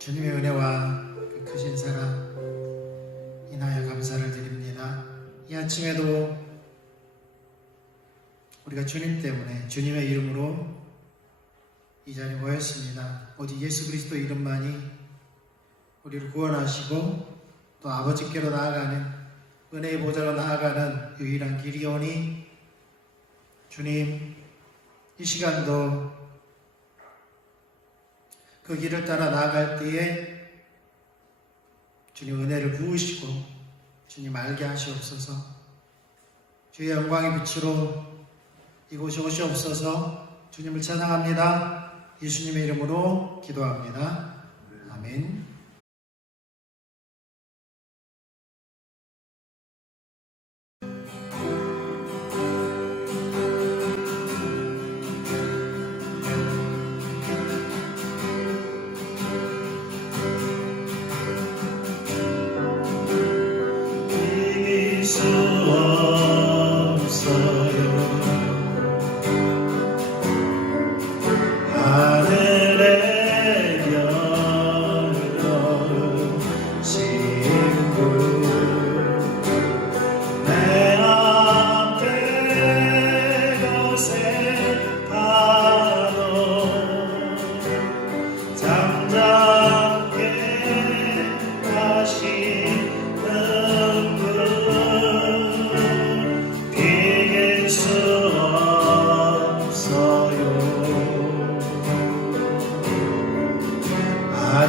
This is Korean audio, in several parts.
주님의 은혜와 그 크신 사랑 인하여 감사를 드립니다. 이 아침에도 우리가 주님 때문에 주님의 이름으로 이 자리에 모였습니다. 오직 예수 그리스도 이름만이 우리를 구원하시고 또 아버지께로 나아가는 은혜의 보좌로 나아가는 유일한 길이오니 주님, 이 시간도 그 길을 따라 나아갈 때에 주님 은혜를 부으시고 주님 알게 하시옵소서. 주의 영광의 빛으로 이곳에 오시옵소서. 주님을 찬양합니다. 예수님의 이름으로 기도합니다. 아멘.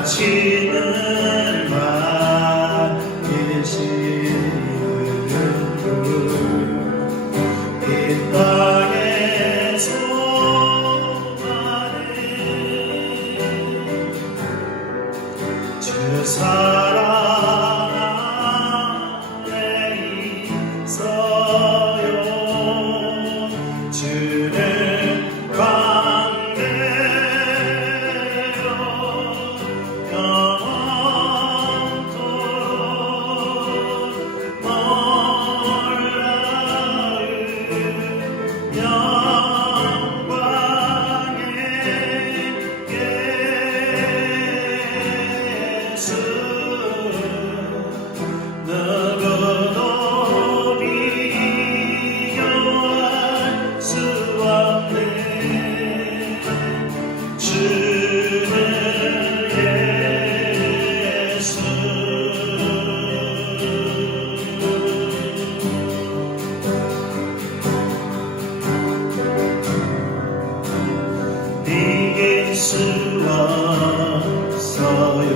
아침을 밝히시는 이 땅의 소망에 주 사랑 안에 있어요. 주는 이길 수 없어요.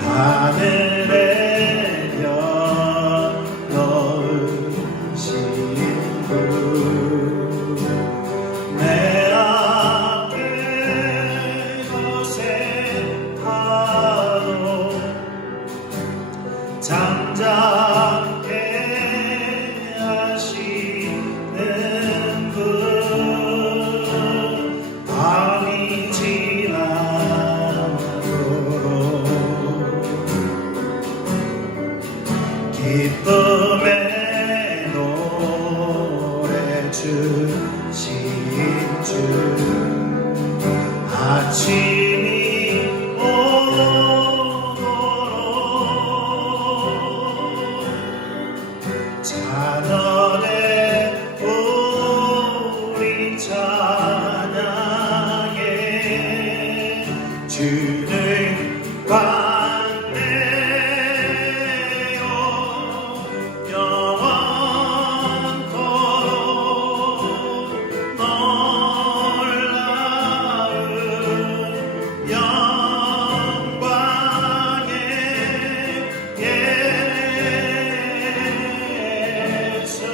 하늘에 열어오신 분 내 앞에 거센하도 잠잠케 하시는 밤이 지나도록 기쁨의 노래 주신 주 아침이 오도록 찬원의 우리 찬양에 주를 관내요. 영원토록 놀라운 영광의 예수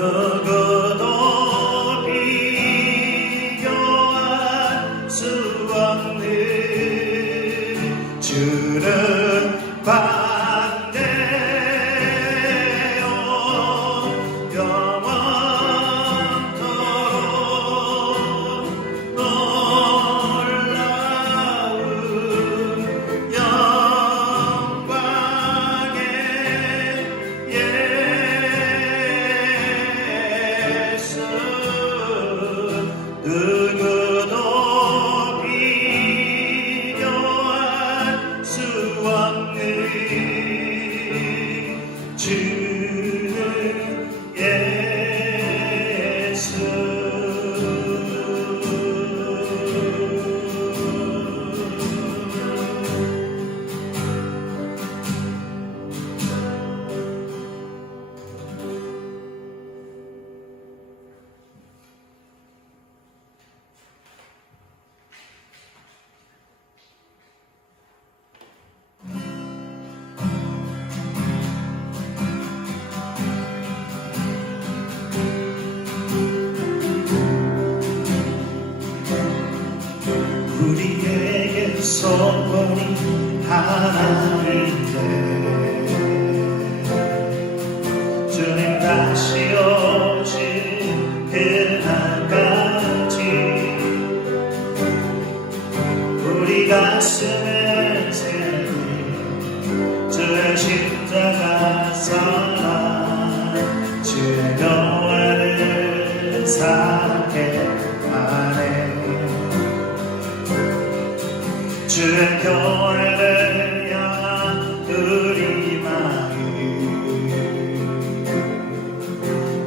누구도 비교할 수 없는 주는 관대요 영원토록 놀라운 영광의 예수 누구도 비교할 수 없는 주는 예수 우리에게 소원이 하나인데 주님 다시 오실 그날까지 우리 가슴에 새긴 주의 십자가 사랑 주의 교회를 사랑케 하네 주의 교회를 향한 우리 마음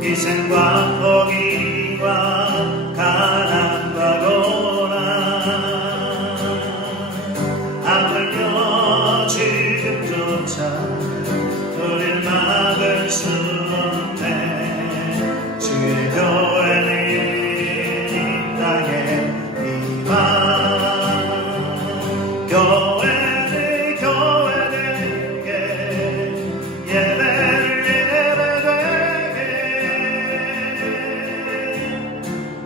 희생과 포기와 가난과 고난 아물며 지금조차 우릴 막을 수 없네 주의 교회는 이 땅에 이만 교회들에게 예배를 예배되게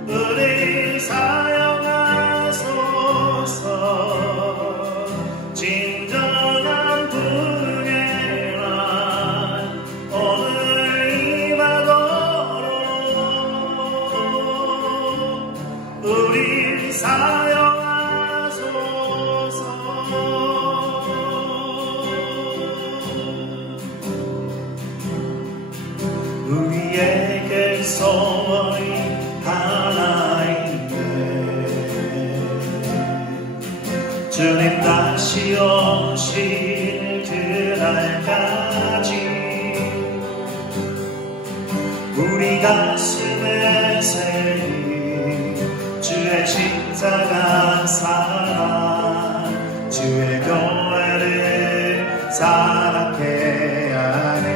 우리 사용하소서 진정한 분예란 오늘 임하도록 우리 우리에게 소원이 하나인데 주님 다시 오실 그날까지 우리 가슴에 새긴 주의 십자가 사랑 주의 교회를 사랑케 하네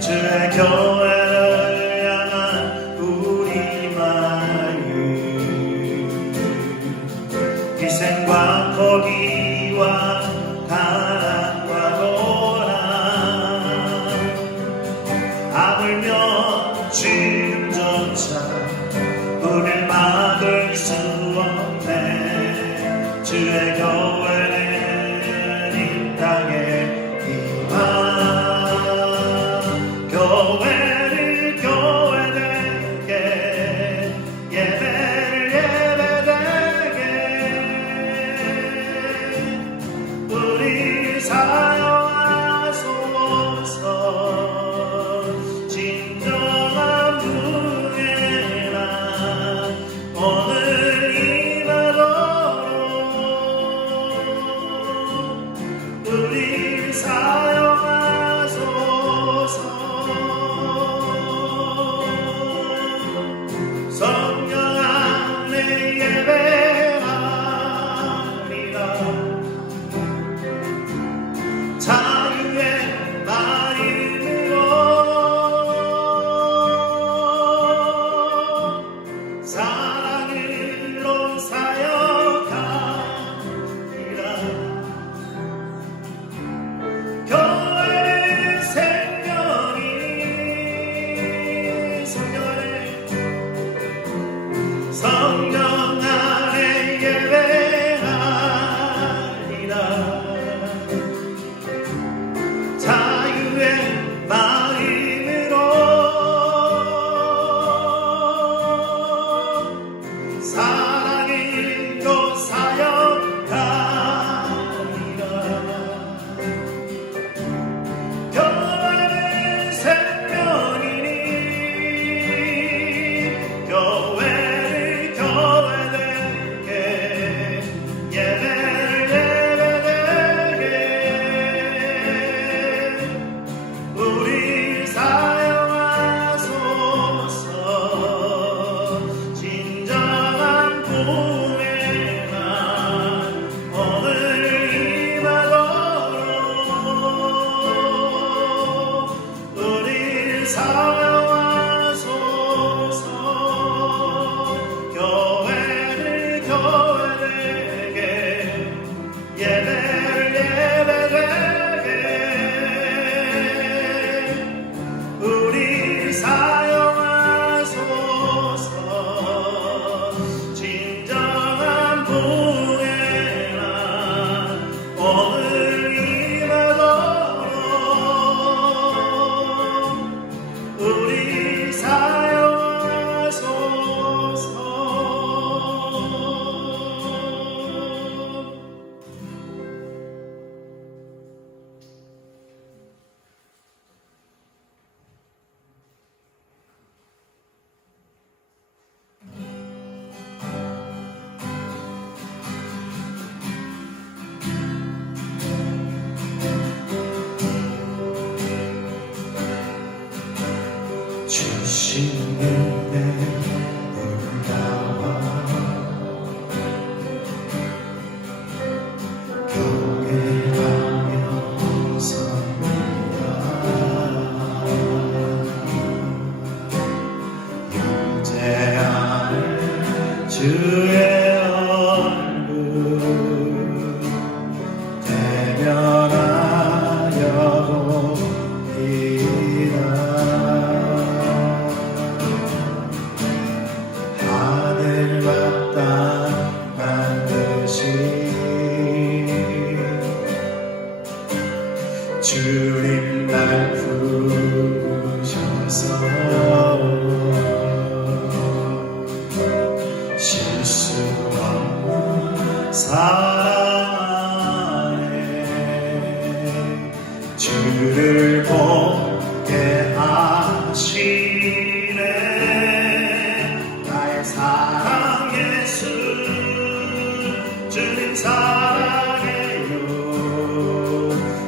주의 교회를 향한 우리 마음 희생과 포기와 가난과 고난 아물며 지금조차 우릴 막을 수 없네 주의 교회는 이 땅에 이만 교회를 교회되게 예배를 예배되게 우리 사용하소서 진정한 분예란 오늘 임하도록 사용하소서. 교회를 교회에게, 예배를 예배에게 우리 사용하소서. 진정한 부흥회가 오늘 임하도록 우리 사용하소서. 주신 은혜 놀라워 경외하며 섭니다. 형제 안에 주의 얼굴 대면하여 봅니다. 하늘과 땅 만드신 주님 날 부르셔서 실수 없는 사랑 안에 주를 보게 하시네. 나의 사랑 예수 주님 사랑해요.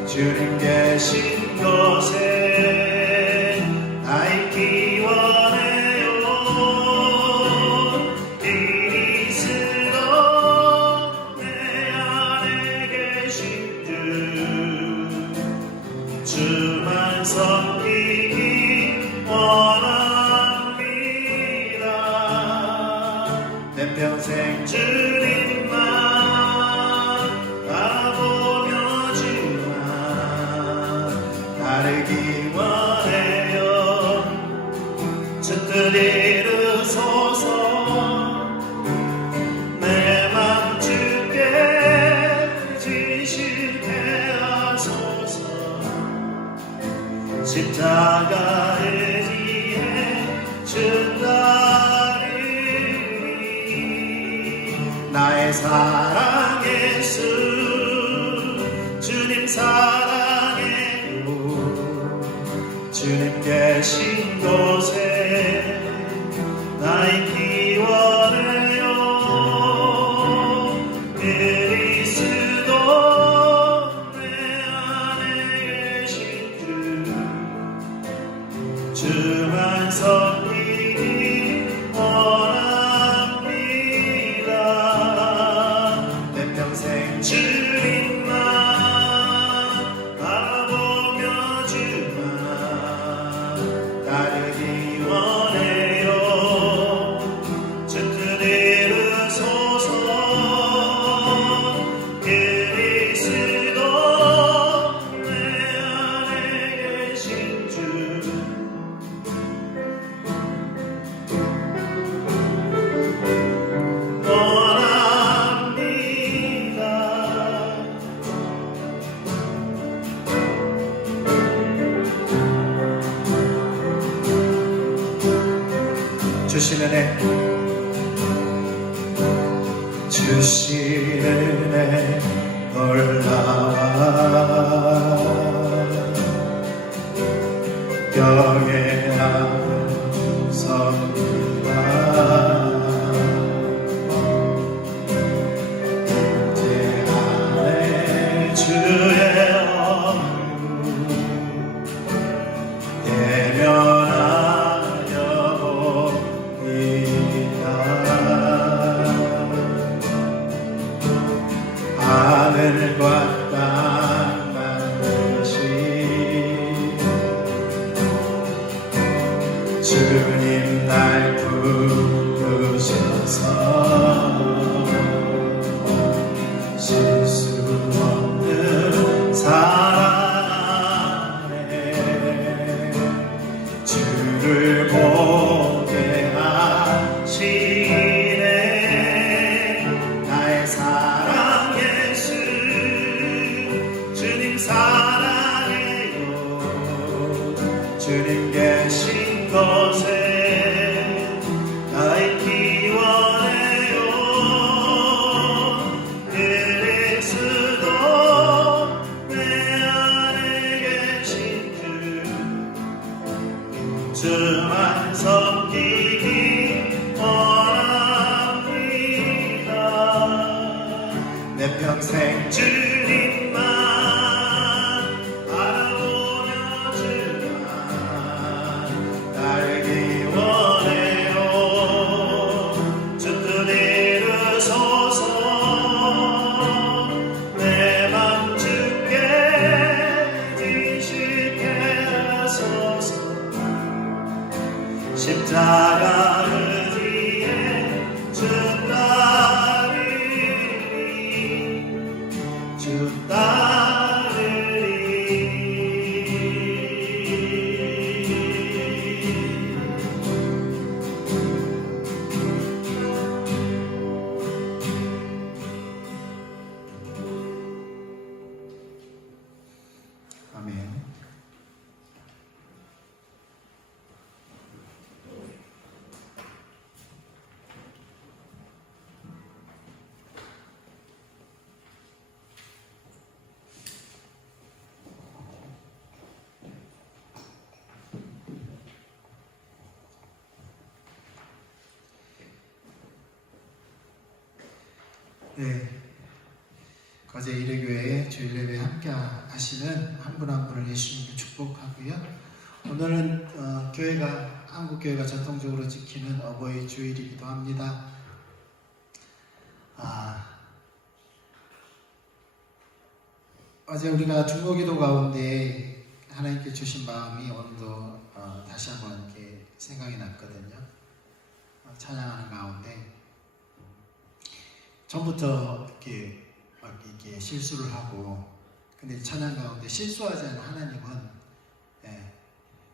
주님 계신 곳에 나 있기 원해요. 그리스도 내 안에 계신 주 주만 섬기기 원합니다. 내 평생 주님만 바라보며 주만 따르기 원해요. 주 뜻 이루소서. 내 맘 주께 진실케 하소서. 십자가의 지혜 주 따르리. 나의 사랑 예수 주님 사랑해요. 주님 계신 곳에 나 있기 원해요. 그리스도 내 안에 계신 주 주만 섬기기 원합니다. 내 평생 주님만 바라보며 주만 따르기 원해요. 주 뜻 이루소서. 그리스도 내 안에 계신 주 원합니다. 주신 은혜 주신 은혜 놀라워 경외하며 섭니다. 제 안에 주의 얼굴 대면하여 봅니다. 하늘과 땅 만드신 주님 날 부르셔서 실수 없는 사랑 안에 주를 보게 하시네. 나의 사랑 예수 주님 사랑해요. 주님 계신 곳에 나 있기 원해요. 그리스도 내 안에 계신 주만 섬기기 원합니다. 내 평생 주님만 바라보며 주만 알기 원해요. 주 뜻 이루소서. 내 맘 주께 지식케 하소서. 십자가 의지에 주 따르리 주 따르리. 아멘. 네, 거제 일회교회 주일 예배 함께 하시는 한 분 한 분을 예수님으로 축복하고요. 오늘은 교회가 한국 교회가 전통적으로 지키는 어버이 주일이기도 합니다. 어제 우리가 중보기도 가운데 하나님께 주신 마음이 오늘도 다시 한번 이렇게 생각이 났거든요. 찬양하는 가운데 전부터 이렇게 막 이렇게 실수를 하고, 근데 찬양 가운데 실수하지 않은 하나님은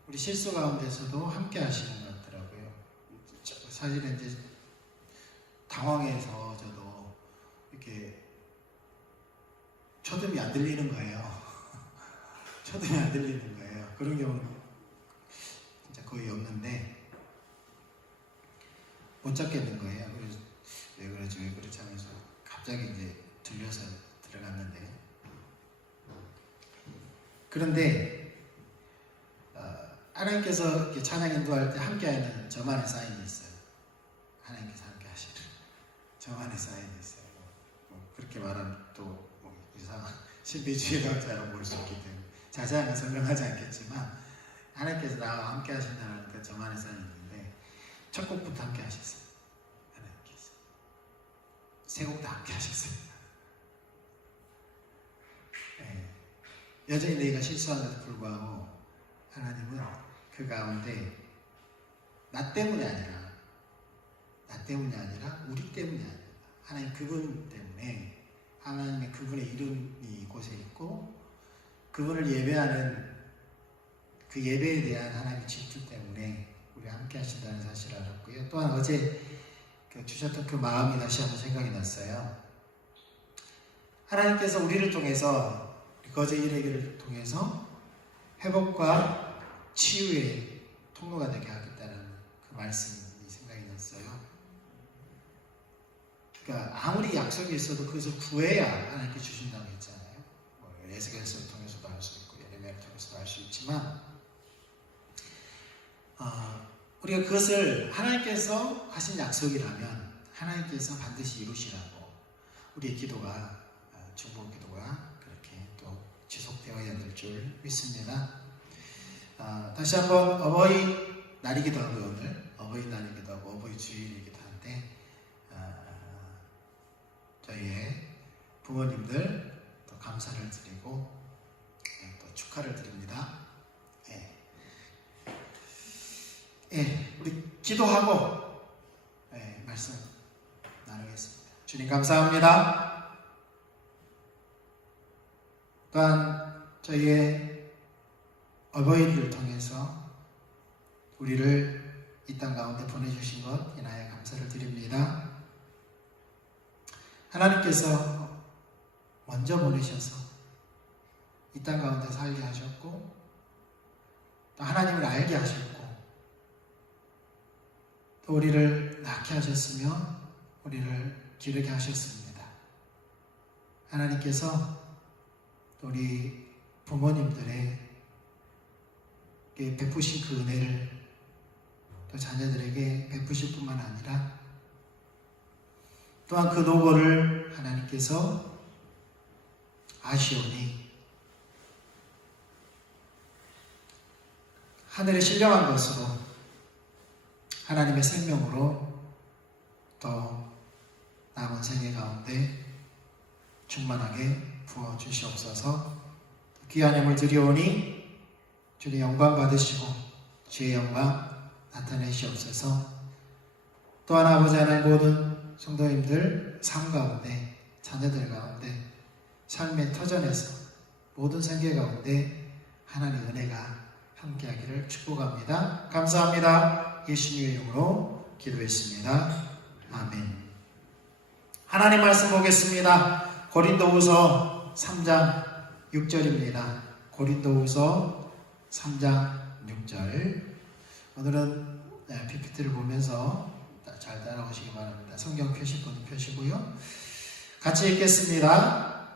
우리 실수 가운데서도 함께 하시는 것 같더라고요. 사실은 이제 당황해서 저도 이렇게 초점이 안 들리는 거예요. 초점이 안 들리는 거예요. 그런 경우는 진짜 거의 없는데 못 잡겠는 거예요. 그래서 왜 그러지 하면서 갑자기 이제 들려서 들어갔는데, 그런데 하나님께서 이렇게 찬양 인도할 때 함께하는 저만의 사인이 있어요. 하나님께서 함께 하시는 저만의 사인이 있어요. 그렇게 말하면 또 이상한 신비주의자로 보일 수 있기 때문에 자세하게 설명하지 않겠지만, 하나님께서 나와 함께 하신다는 그 저만의 사인이 있는데, 첫 곡부터 함께 하셨어요. 하나님께서 세 곡 다 함께 하셨어요. 네. 여전히 내가 실수하는데도 불구하고 하나님은 그 가운데 나 때문이 아니라 우리 때문이 아니라 하나님 그분 때문에, 하나님의 그분의 이름이 이곳에 있고 그분을 예배하는 그 예배에 대한 하나님의 질투 때문에 우리 함께 하신다는 사실을 알았고요. 또한 어제 주셨던 그 마음이 다시 한번 생각이 났어요. 하나님께서 우리를 통해서, 거제 일회기를 통해서 회복과 치유의 통로가 되게 하겠다는 그 말씀이 생각이 났어요. 그러니까 아무리 약속이 있어도 그것을 구해야 하나님께 주신다고 했잖아요. 에스겔서를 통해서도 할 수 있고 예레미야를 통해서도 할 수 있지만, 우리가 그것을 하나님께서 하신 약속이라면 하나님께서 반드시 이루시라고 우리의 기도가, 중보 기도가 그렇게 또 지속되어야 될 줄 믿습니다. 다시 한번 어버이날이기도 하고, 오늘 어버이날이기도 하고 어버이 주일이기도 한데, 저희의 부모님들 또 감사를 드리고 또 축하를 드립니다. 기도하고 말씀 나누겠습니다. 주님 감사합니다. 또한 저희의 어버이를 통해서 우리를 이 땅 가운데 보내주신 것 인하여 감사를 드립니다. 하나님께서 먼저 보내셔서 이 땅 가운데 살게 하셨고 또 하나님을 알게 하셨고 또 우리를 낳게 하셨으며 우리를 기르게 하셨습니다. 하나님께서 우리 부모님들에게 베푸신 그 은혜를 또 자녀들에게 베푸실 뿐만 아니라 또한 그 노고를 하나님께서 아시오니 하늘에 신령한 것으로 하나님의 생명으로 더 남은 생애 가운데 충만하게 부어주시옵소서. 귀한 힘을 드리오니 주님 영광 받으시고 주의 영광 나타내시옵소서. 또한 아버지 하나님 모든 성도님들 삶 가운데 자녀들 가운데 삶의 터전에서 모든 생계 가운데 하나님의 은혜가 함께하기를 축복합니다. 감사합니다. 예수님의 이름으로 기도했습니다. 아멘. 하나님 말씀 보겠습니다. 고린도후서 3장 6절입니다. 고린도후서 3장 6절. 오늘은 PPT를 보면서 잘 따라오시기 바랍니다. 성경 표시본도 펴시고요. 같이 읽겠습니다.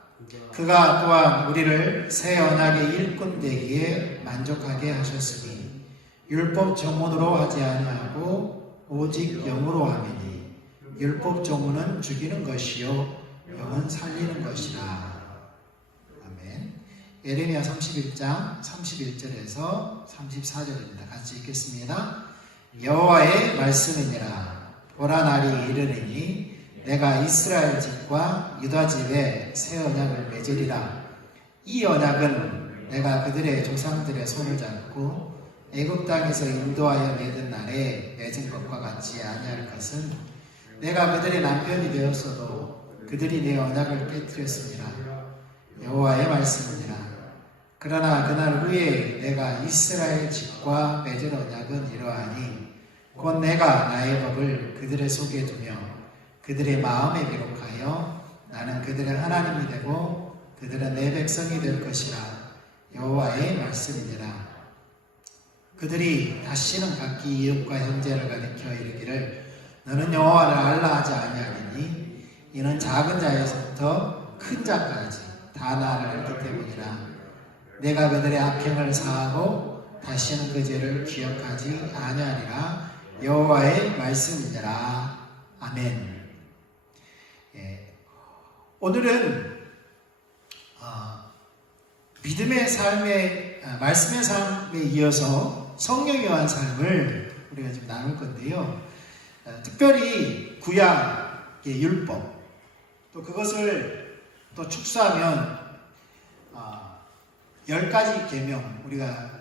그가 또한 우리를 새 언약의 일꾼 되기에 만족하게 하셨으니 율법 조문으로 하지 아니하고 오직 영으로 함이니 율법 조문은 죽이는 것이요 영은 살리는 것이라. 아멘. 예레미야 31장 31절에서 34절입니다. 같이 읽겠습니다. 여호와의 말씀이니라. 보라 날이 이르리니 내가 이스라엘 집과 유다 집에 새 언약을 맺으리라. 이 언약은 내가 그들의 조상들의 손을 잡고 애굽 땅에서 인도하여 맺은 날에 맺은 것과 같이 아니할 것은 내가 그들의 남편이 되었어도 그들이 내 언약을 깨뜨렸습니다. 여호와의 말씀이니라. 그러나 그날 후에 내가 이스라엘 집과 맺은 언약은 이러하니 곧 내가 나의 법을 그들의 속에 두며 그들의 마음에 기록하여 나는 그들의 하나님이 되고 그들은 내 백성이 될 것이라. 여호와의 말씀이니라. 그들이 다시는 각기 이웃과 형제를 가리켜 이르기를 너는 여호와를 알라 하지 아니하리니 이는 작은 자에서부터 큰 자까지 다 나를 알기 때문이라. 내가 그들의 악행을 사하고 다시는 그 죄를 기억하지 아니하리라. 여호와의 말씀이니라. 아멘. 오늘은 믿음의 삶에 말씀의 삶에 이어서 성령의 요한 삶을 우리가 지금 나눌 건데요. 특별히 구약의 율법 또 그것을 또 축소하면 10가지 계명, 우리가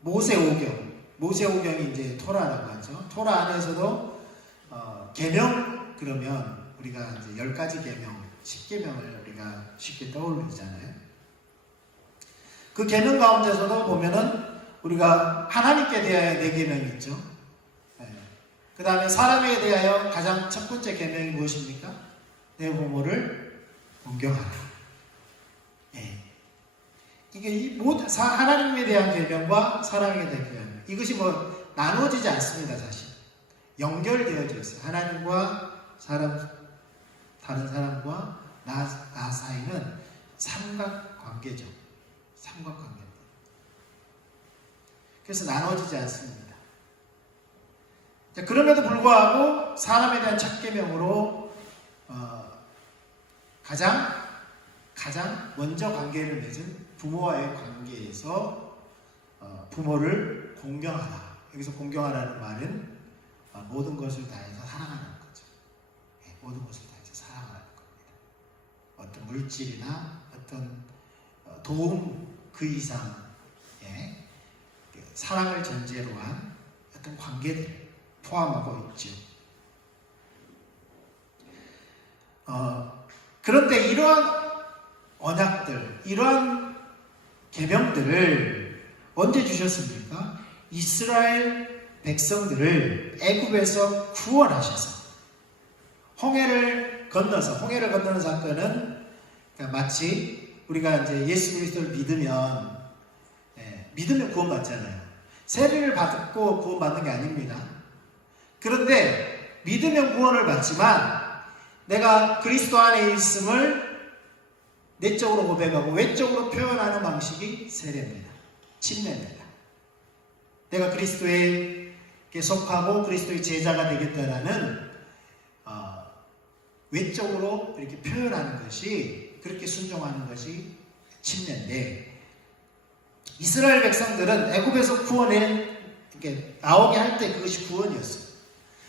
모세오경이 이제 토라라고 하죠. 토라 안에서도 계명 그러면 우리가 이제 10가지 계명, 10계명을 우리가 쉽게 떠올리잖아요. 그 계명 가운데서도 보면은 우리가 하나님께 대하여 4계명이 있죠. 그 다음에 사람에 대하여 가장 첫 번째 계명이 무엇입니까? 내 부모를 존경하라. 이게 하나님에 대한 계명과 사람에 대한 계명, 이것이 뭐 나눠지지 않습니다. 사실 연결되어져 있어요. 하나님과 다른 사람과 나 사이는 삼각관계죠. 삼각관계. 그래서 나눠지지 않습니다. 자, 그럼에도 불구하고 사람에 대한 첫 계명으로 가장 먼저 관계를 맺은 부모와의 관계에서 부모를 공경하라. 여기서 공경하라는 말은 모든 것을 다해서 사랑하는 거죠. 모든 것을 다해서 사랑하라는 겁니다. 어떤 물질이나 어떤 도움 그 이상의 사랑을 전제로 한 어떤 관계들을 포함하고 있죠. 그런데 이러한 언약들, 이러한 계명들을 언제 주셨습니까? 이스라엘 백성들을 애굽에서 구원하셔서 홍해를 건너는 사건은 마치 우리가 이제 예수 그리스도를 믿으면 구원받잖아요. 세례를 받고 구원받는 게 아닙니다. 그런데 믿으면 구원을 받지만 내가 그리스도 안에 있음을 내적으로 고백하고 외적으로 표현하는 방식이 세례입니다. 침례입니다. 내가 그리스도에게 속하고 그리스도의 제자가 되겠다라는 외적으로 이렇게 표현하는 것이, 그렇게 순종하는 것이 침례인데, 이스라엘 백성들은 애굽에서 구원에 이렇게 나오게 할 때 그것이 구원이었어요.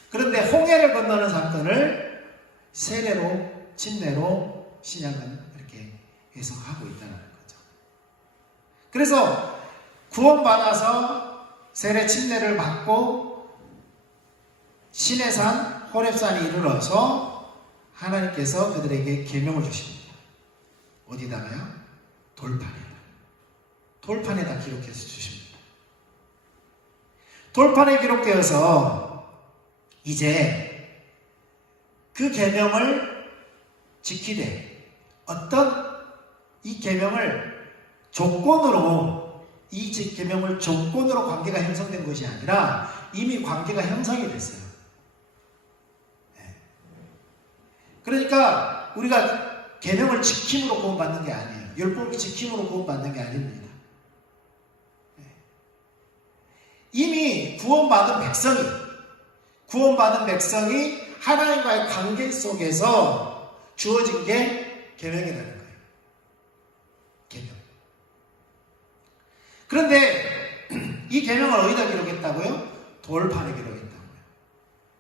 그런데 홍해를 건너는 사건을 세례로, 침례로 신약은 이렇게 해석하고 있다는 거죠. 그래서 구원받아서 세례 침례를 받고 시내산 호렙산에 이르러서 하나님께서 그들에게 계명을 주십니다. 어디다가요? 돌판에다 기록해서 주십니다. 돌판에 기록되어서 이제 그 계명을 지키되, 이 계명을 조건으로 관계가 형성된 것이 아니라 이미 관계가 형성이 됐어요. 그러니까 우리가 계명을 지킴으로 구원받는 게 아니에요. 율법을 지킴으로 구원받는 게 아닙니다. 이미 구원받은 백성이 하나님과의 관계 속에서 주어진 게 계명이라는 거예요. 계명. 그런데 이 계명을 어디다 기록했다고요? 돌판에 기록했다고요.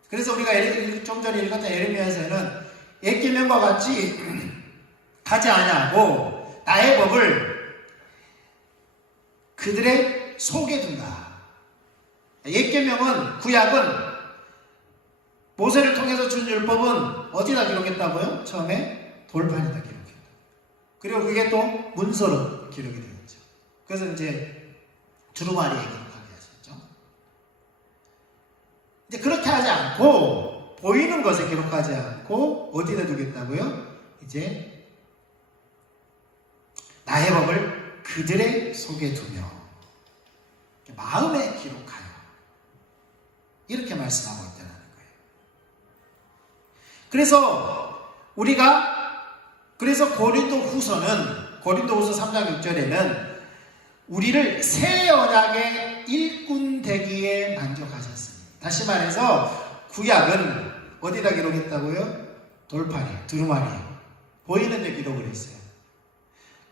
그래서 우리가 좀 전에 읽었던 예레미야에서는 옛 계명과 같이 하지 아니하고 나의 법을 그들의 속에 둔다. 옛 계명은, 구약은 모세를 통해서 준 율법은 어디다 기록했다고요? 처음에 돌판에다 기록했다. 그리고 그게 또 문서로 기록이 되었죠. 그래서 이제 두루마리에 기록하게 하셨죠. 이제 그렇게 하지 않고, 보이는 것에 기록하지 않고 어디다 두겠다고요? 이제 나의 법을 그들의 속에 두며 마음에 기록하여, 이렇게 말씀하고 있다는 거예요. 그래서 고린도후서 3장 6절에는 우리를 새 언약의 일꾼 되기에 만족하셨습니다. 다시 말해서 구약은 어디다 기록했다고요? 돌판에, 두루마리에, 보이는 데 기록을 했어요.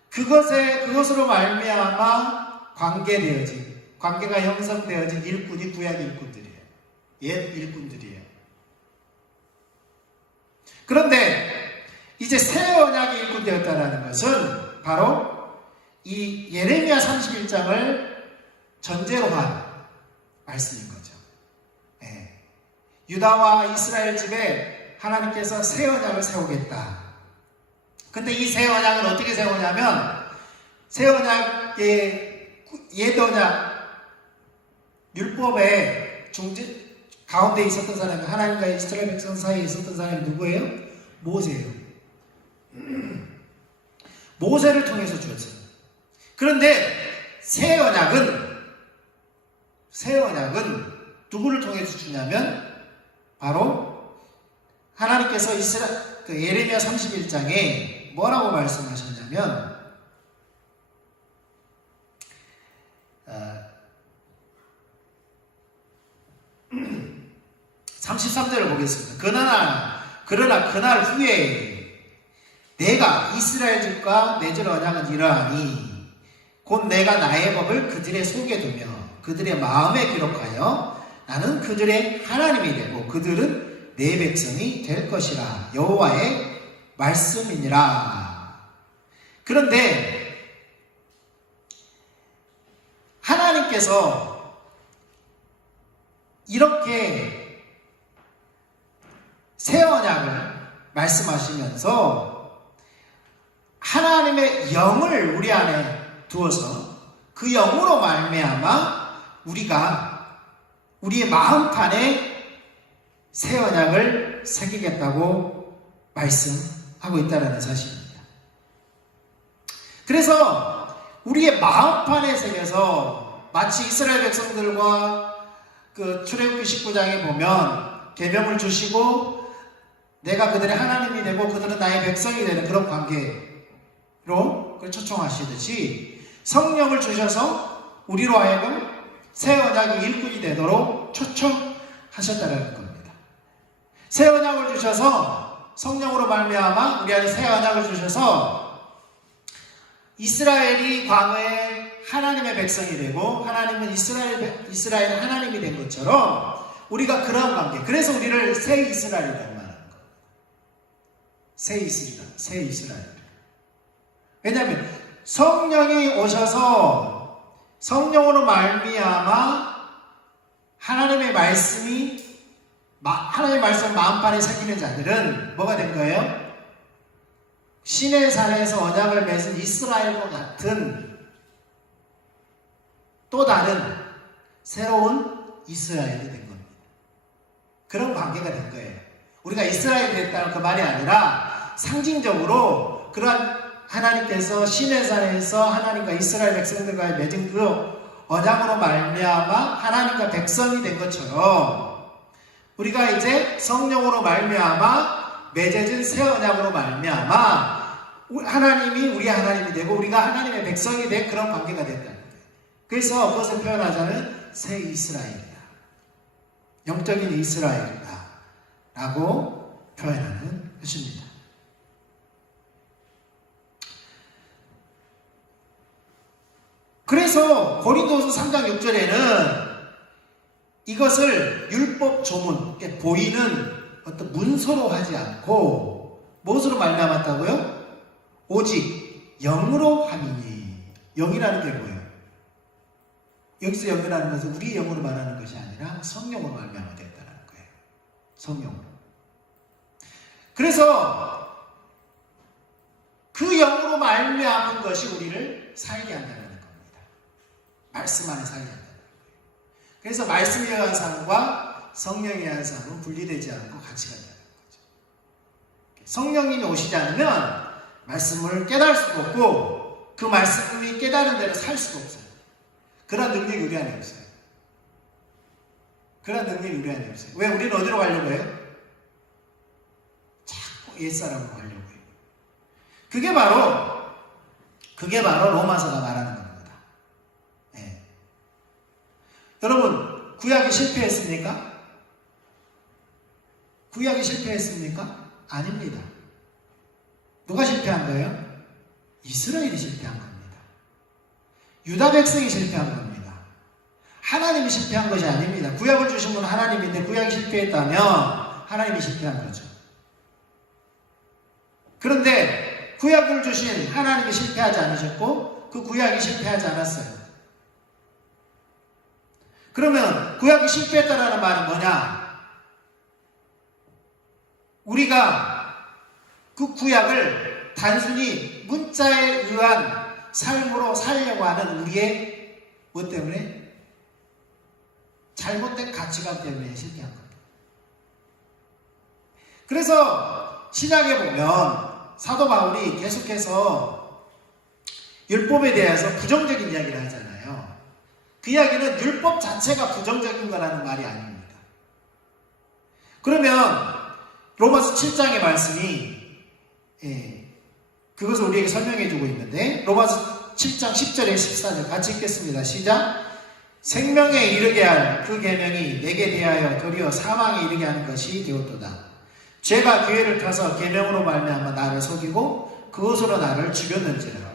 그것으로 말미암아 관계가 형성되어진 일꾼이 구약 일꾼들이에요. 옛 일꾼들이에요. 그런데 이제 새 언약의 일꾼 되었다는 것은 바로 이 예레미야 31장을 전제로 한 말씀인 거죠. 유다와 이스라엘 집에 하나님께서 새 언약을 세우겠다. 근데 이 새 언약을 어떻게 세우냐면, 새 언약의 옛 언약 율법의 가운데 있었던 사람이, 하나님과 이스라엘 백성 사이에 있었던 사람이 누구예요? 모세예요. 모세를 통해서 주었어요. 그런데 새 언약은 누구를 통해서 주냐면 바로 하나님께서 예레미야 31장에 뭐라고 말씀하셨냐면 33절을 보겠습니다. 그러나 그날 후에 내가 이스라엘 집과 맺을 언약은 이러하니 곧 내가 나의 법을 그들의 속에 두며 그들의 마음에 기록하여 나는 그들의 하나님이 되고 그들은 내 백성이 될 것이라. 여호와의 말씀이니라. 그런데 하나님께서 이렇게 새 언약을 말씀하시면서 하나님의 영을 우리 안에 두어서 그 영으로 말미암아 우리가 우리의 마음판에 새 언약을 새기겠다고 말씀하고 있다는 사실입니다. 그래서 우리의 마음판에 새겨서 마치 이스라엘 백성들과 그 출애굽기 19장에 보면 계명을 주시고 내가 그들의 하나님이 되고 그들은 나의 백성이 되는 그런 관계로 초청하시듯이 성령을 주셔서 우리로 하여금 새 언약의 일꾼이 되도록 초청하셨다는 겁니다. 새 언약을 주셔서 성령으로 말미암아 우리 안에 새 언약을 주셔서 이스라엘이 과거에 하나님의 백성이 되고 하나님은 이스라엘 하나님이 된 것처럼 우리가 그런 관계, 그래서 우리를 새 이스라엘이라고 말하는 겁니다. 새 이스라엘. 왜냐하면 성령이 오셔서 성령으로 말미암아 하나님의 말씀을 마음판에 새기는 자들은 뭐가 된 거예요? 신의 산에서 언약을 맺은 이스라엘과 같은 또 다른 새로운 이스라엘이 된 겁니다. 그런 관계가 된 거예요. 우리가 이스라엘이 됐다는 그 말이 아니라 상징적으로 그러한 하나님께서 신의 산에서 하나님과 이스라엘 백성들과의 맺은 그 언약으로 말미암아 하나님과 백성이 된 것처럼 우리가 이제 성령으로 말미암아 맺어진 새 언약으로 말미암아 하나님이 우리 하나님이 되고 우리가 하나님의 백성이 된 그런 관계가 됐다는 거예요. 그래서 그것을 표현하자면 새 이스라엘이다. 영적인 이스라엘이다. 라고 표현하는 것입니다. 그래서 고린도서 3장 6절에는 이것을 율법 조문, 보이는 어떤 문서로 하지 않고 무엇으로 말미암았다고요? 오직 영으로 함이니. 영이라는 게 뭐예요? 여기서 영이라는 것은 우리의 영으로 말하는 것이 아니라 성령으로 말미암아 됐다는 거예요. 성령으로. 그래서 그 영으로 말미암은 것이 우리를 살게 한다는 겁니다. 말씀 안에 살게 한다는 거예요. 그래서 말씀에 의한 삶과 성령에 의한 삶은 분리되지 않고 같이 간다는 거죠. 성령님이 오시지 않으면 말씀을 깨달을 수가 없고 그 말씀이 깨달은 대로 살 수가 없어요. 그런 능력이 우리 안에 없어요. 그런 능력이 우리 안에 없어요. 왜? 우리는 어디로 가려고 해요? 자꾸 옛사람으로 가려고 해요. 그게 바로 로마서가 말하는 겁니다. 네. 여러분, 구약이 실패했습니까? 구약이 실패했습니까? 아닙니다. 누가 실패한 거예요? 이스라엘이 실패한 겁니다. 유다 백성이 실패한 겁니다. 하나님이 실패한 것이 아닙니다. 구약을 주신 분은 하나님인데 구약이 실패했다면 하나님이 실패한 거죠. 그런데 구약을 주신 하나님이 실패하지 않으셨고 그 구약이 실패하지 않았어요. 그러면 구약이 실패했다는 말은 뭐냐? 우리가 그 구약을 단순히 문자에 의한 삶으로 살려고 하는 우리의 뭐 때문에? 잘못된 가치관 때문에 실패한 겁니다. 그래서 신약에 보면 사도 바울이 계속해서 율법에 대해서 부정적인 이야기를 하잖아요. 그 이야기는 율법 자체가 부정적인 거라는 말이 아닙니다. 그러면 로마서 7장의 말씀이 그것을 우리에게 설명해 주고 있는데 로마서 7장 10절에 14절 같이 읽겠습니다. 시작. 생명에 이르게 할 그 계명이 내게 대하여 도리어 사망에 이르게 하는 것이 되었도다. 죄가 기회를 타서 계명으로 말미암아 나를 속이고 그것으로 나를 죽였는지라.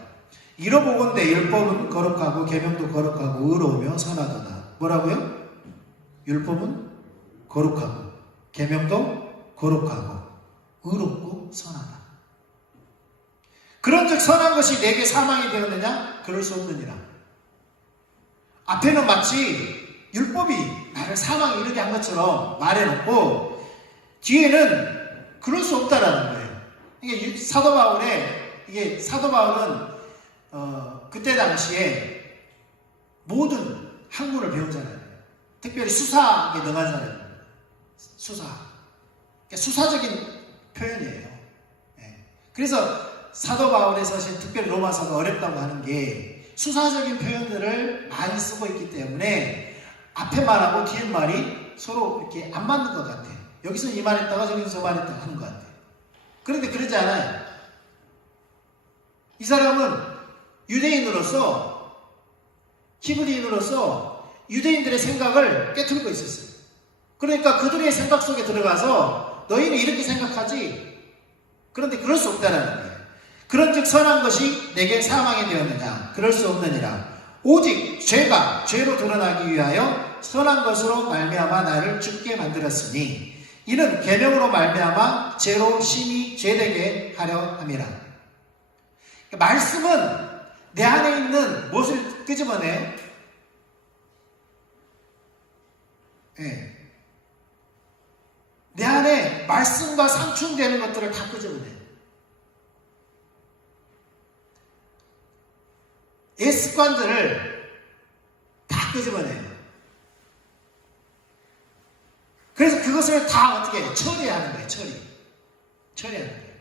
이로보건대 율법은 거룩하고 계명도 거룩하고 의로우며 선하도다. 뭐라고요? 율법은 거룩하고 계명도 거룩하고 의롭고 선하다. 그런즉 선한 것이 내게 사망이 되었느냐? 그럴 수 없느니라. 앞에는 마치 율법이 나를 사망에 이르게 한 것처럼 말해놓고 뒤에는 그럴 수 없다라는 거예요. 이게 사도 바울은 그때 당시에 모든 학문을 배운 사람이에요. 특별히 수사에 능한 사람이에요. 수사적인 표현이에요. 네. 그래서 사도 바울의 서신, 특별히 로마서가 어렵다고 하는 게 수사적인 표현들을 많이 쓰고 있기 때문에 앞에 말하고 뒤에 말이 서로 이렇게 안 맞는 것 같아요. 여기서 이 말했다가 저기서 저 말했다가 하는 것 같아요. 그런데 그러지 않아요. 이 사람은 유대인으로서, 히브리인으로서 유대인들의 생각을 깨트리고 있었어요. 그러니까 그들의 생각 속에 들어가서 너희는 이렇게 생각하지? 그런데 그럴 수 없다는 거예요. 그런즉 선한 것이 내게 사망이 되었느냐? 그럴 수 없느니라. 오직 죄가 죄로 드러나기 위하여 선한 것으로 말미암아 나를 죽게 만들었으니 이는 계명으로 말미암아 죄로 심히 죄되게 하려 함이라. 말씀은 내 안에 있는 무엇을 끄집어내요? 네. 내 안에 말씀과 상충되는 것들을 다 끄집어내요. 옛 습관들을 다 끄집어내요. 그래서 그것을 다 어떻게 해요? 처리하는 거예요. 처리하는 거예요.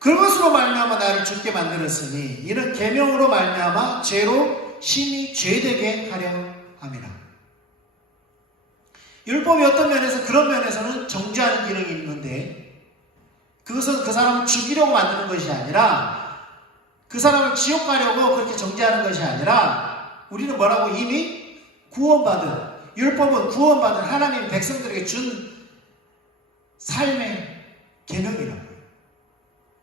그것으로 말미암아 나를 죽게 만들었으니 이는 계명으로 말미암아 죄로 심히 죄되게 하려 함이라. 율법이 어떤 면에서 그런 면에서는 정죄하는 기능이 있는데 그것은 그 사람을 죽이려고 만드는 것이 아니라 그 사람을 지옥 가려고 그렇게 정죄하는 것이 아니라 우리는 뭐라고 이미 구원받은, 율법은 구원받은 하나님 백성들에게 준 삶의 계명이라고요.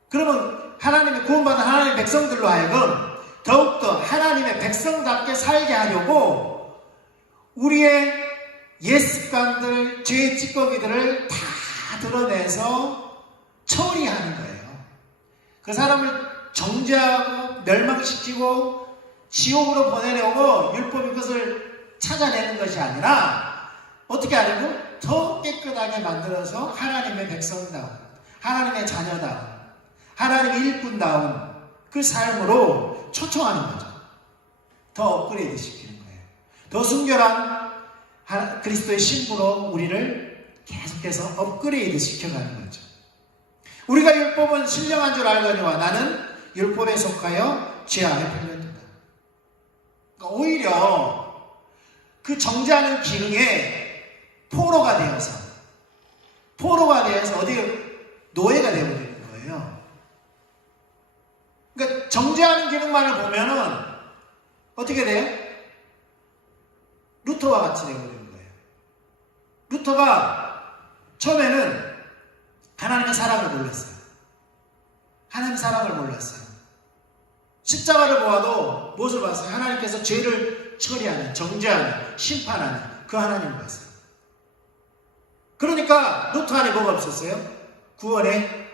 그러면 하나님의 구원받은 하나님의 백성들로 하여금 더욱더 하나님의 백성답게 살게 하려고 우리의 옛 습관들, 죄의 찌꺼기들을 다 드러내서 처리하는 거예요. 그 사람을 정죄하고 멸망시키고 지옥으로 보내려고 율법이 그것을 찾아내는 것이 아니라 어떻게 하려고? 더 깨끗하게 만들어서 하나님의 백성다운, 하나님의 자녀다운, 하나님의 일꾼다운 그 삶으로 초청하는 거죠. 더 업그레이드 시키는 거예요. 더 순결한 그리스도의 신부로 우리를 계속해서 업그레이드 시켜가는 거죠. 우리가 율법은 신령한 줄 알거니와 나는 율법에 속하여 죄 아래 팔렸다. 그러니까 오히려 그 정죄하는 기능에 포로가 되어서 어디 노예가 되어버리는 거예요. 그러니까 정죄하는 기능만을 보면은 어떻게 돼요? 루터와 같이 되어버리는 거예요. 루터가 처음에는 하나님의 사랑을 몰랐어요. 하나님의 사랑을 몰랐어요. 십자가를 보아도 무엇을 봤어요? 하나님께서 죄를 처리하는, 정죄하는, 심판하는 그 하나님을 봤어요. 그러니까 루터 안에 뭐가 없었어요? 구원의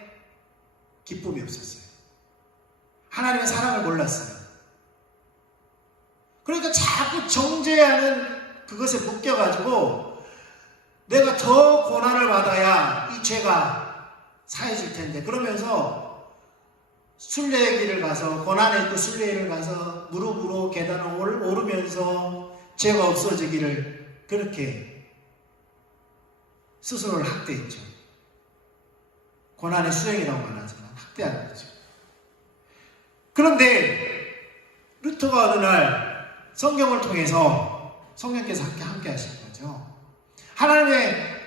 기쁨이 없었어요. 하나님의 사랑을 몰랐어요. 그러니까 자꾸 정죄하는 그것에 묶여가지고 내가 더 고난을 받아야 이 죄가 사해질 텐데 그러면서 순례의 길을 가서 고난의 그 순례를 가서 무릎으로 계단을 오르면서 죄가 없어지기를 그렇게 스스로를 학대했죠. 고난의 수행이라고 말하지만 학대하는 거죠. 그런데 루터가 어느 날 성경을 통해서 성령께서 함께 하신 거죠. 하나님의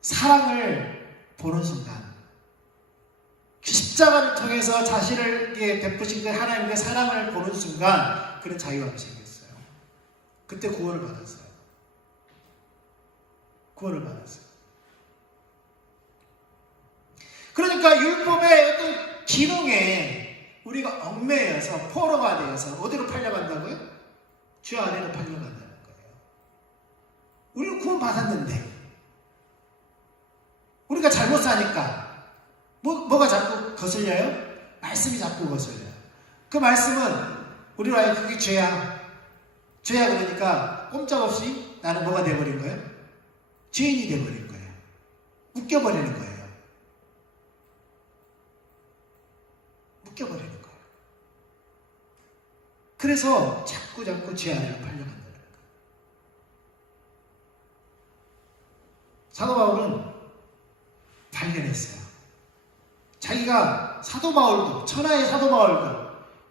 사랑을 보는 순간 십자가를 통해서 자신을 베푸신 그 하나님의 사랑을 보는 순간 그런 자유함이 생겼어요. 그때 구원을 받았어요. 그러니까 율법의 어떤 기능에 우리가 얽매여서 포로가 되어서 어디로 팔려간다고요? 죄 아래로 팔려간다는 거예요. 우리는 구원 받았는데 우리가 잘못 사니까 뭐가 자꾸 거슬려요? 말씀이 자꾸 거슬려요. 그 말씀은 우리로 하여금 그게 죄야. 죄야 그러니까 꼼짝없이 나는 뭐가 돼버린 거예요? 죄인이 돼버린 거예요. 묶여버리는 거예요. 묶여버리는 거예요. 그래서 자꾸 죄 아래로 팔려간다는 거예요. 사도 바울은 발견했어요. 자기가 사도 바울도, 천하의 사도 바울도